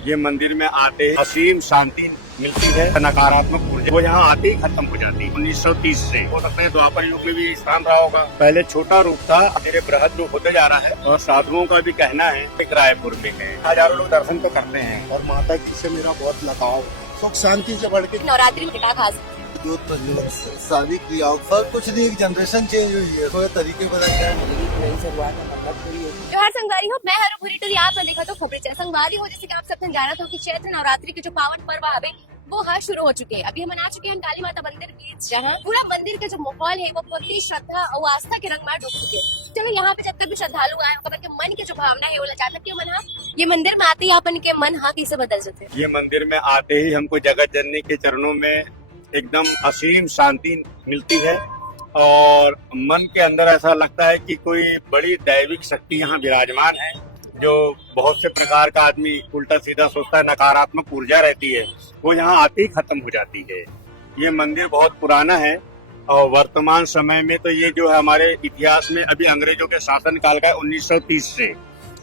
ये मंदिर में आते ही असीम शांति मिलती है, नकारात्मक ऊर्जा वो यहाँ आते ही खत्म हो जाती है। 1930 से हो सकता है द्वापर युग में भी स्थान रहा होगा। पहले छोटा रूप था, धीरे बृहद रूप होते जा रहा है। और साधुओं का भी कहना है कि रायपुर में है, हजारों लोग दर्शन तो करते हैं। और माता जी से मेरा बहुत लगाव, सुख शांति से बढ़ के नवरात्रि में खा सकते हैं। जो शादी की और कुछ नहीं, एक जनरेशन चेंज हुई है, थोड़े तरीके बदल गए। नई शुरुआत है, मन्नत पूरी होगी। त्योहार संगवारी हो, मैं हर भूरी टोली आपने देखा तो खबरें चल संगवारी हो, जैसे कि आप सबने जाना था कि चैत्र नवरात्रि के जो पावन पर्व आवे वो हर शुरू हो चुके हैं। अभी हम मना चुके हैं काली माता मंदिर बीच, जहाँ पूरा मंदिर का जो माहौल है वो पूरी श्रद्धा और आस्था के रंग में डूब चुके हैं। चलो यहाँ पे जब तक भी श्रद्धालु आए उनके मन की जो भावना है वो अचानक क्यों मन ये मंदिर में आते ही अपन के मन हाँ कैसे बदल जाते हैं। ये मंदिर में आते ही हमको जगत जननी के चरणों में एकदम असीम शांति मिलती है और मन के अंदर ऐसा लगता है कि कोई बड़ी दैविक शक्ति यहाँ विराजमान है। जो बहुत से प्रकार का आदमी उल्टा सीधा सोचता है, नकारात्मक ऊर्जा रहती है, वो यहाँ आते ही खत्म हो जाती है। ये मंदिर बहुत पुराना है और वर्तमान समय में तो ये जो है हमारे इतिहास में अभी अंग्रेजों के शासन काल का है 1930 से।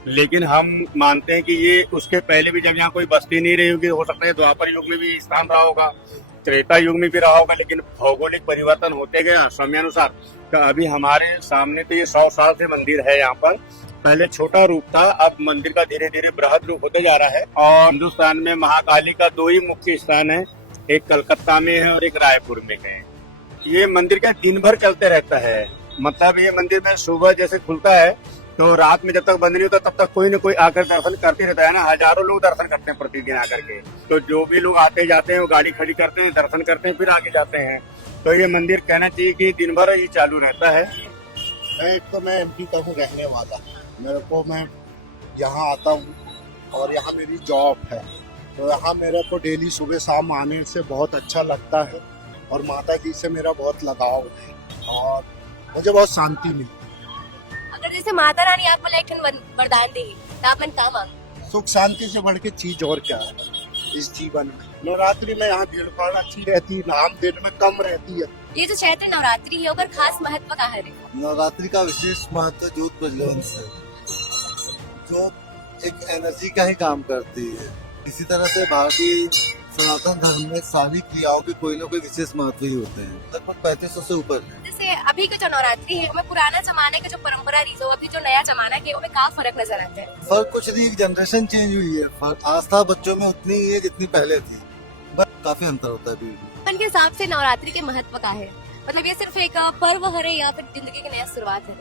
लेकिन हम मानते हैं कि ये उसके पहले भी जब यहाँ कोई बस्ती नहीं रही होगी, हो सकता है द्वापर युग में भी स्थान रहा होगा, त्रेता युग में भी रहा होगा। लेकिन भौगोलिक परिवर्तन होते गया समयानुसार। तो अभी हमारे सामने तो ये 100 साल से मंदिर है यहाँ पर। पहले छोटा रूप था, अब मंदिर का धीरे धीरे बृहद रूप होते जा रहा है। और हिंदुस्तान में महाकाली का 2 ही मुख्य स्थान है, एक कलकत्ता में है और एक रायपुर में है। ये मंदिर का दिन भर चलते रहता है, मतलब ये मंदिर में सुबह जैसे खुलता है तो रात में जब तक बंद नहीं होता तब तक कोई न कोई आकर दर्शन करते रहता है ना। हजारों लोग दर्शन करते हैं प्रतिदिन आकर के। तो जो भी लोग आते जाते हैं वो गाड़ी खड़ी करते हैं, दर्शन करते हैं, फिर आगे जाते हैं। तो ये मंदिर कहना चाहिए कि दिन भर ही चालू रहता है। मैं एमपी का हूँ रहने वाला, मैं यहाँ आता हूँ और यहाँ मेरी जॉब है। तो यहाँ मेरे को डेली सुबह शाम आने से बहुत अच्छा लगता है और माता जी से मेरा बहुत लगाव है और मुझे बहुत शांति मिलती है। अगर जैसे माता रानी आपको लाइक वरदान देगी तो आप मन का मांग? सुख शांति से बढ़ के चीज और क्या है इस जीवन में। नवरात्रि में यहाँ भीड़ भाड़ अच्छी रहती है, नाम दिन में कम रहती है। ये जो चैत्र नवरात्रि है ओकर खास महत्व का है? नवरात्रि का विशेष महत्व जोत प्रज्वलन से, जो एक एनर्जी का ही काम करती है। इसी तरह से भारतीय सनातन धर्म में सारी क्रियाओं के कोई ना कोई विशेष महत्व ही होते हैं। लगभग 3500 से ऊपर है। जैसे अभी का जो नवरात्रि है उसमें पुराना जमाने का जो परंपरा रही है अभी जो नया जमाना है उसमें काफी फर्क नजर आता है। फर्क कुछ नहीं, जनरेशन चेंज हुई है। फर्क आस्था बच्चों में उतनी ही है जितनी पहले थी, बट काफी अंतर होता है अभी भी। अपन के हिसाब से नवरात्रि के महत्व का है, मतलब ये सिर्फ एक पर्व है या फिर जिंदगी की नया शुरुआत है?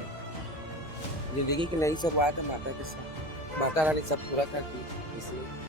जिंदगी की नई शुरुआत है माता के साथ। माता रानी सब पूरा करती है इसलिए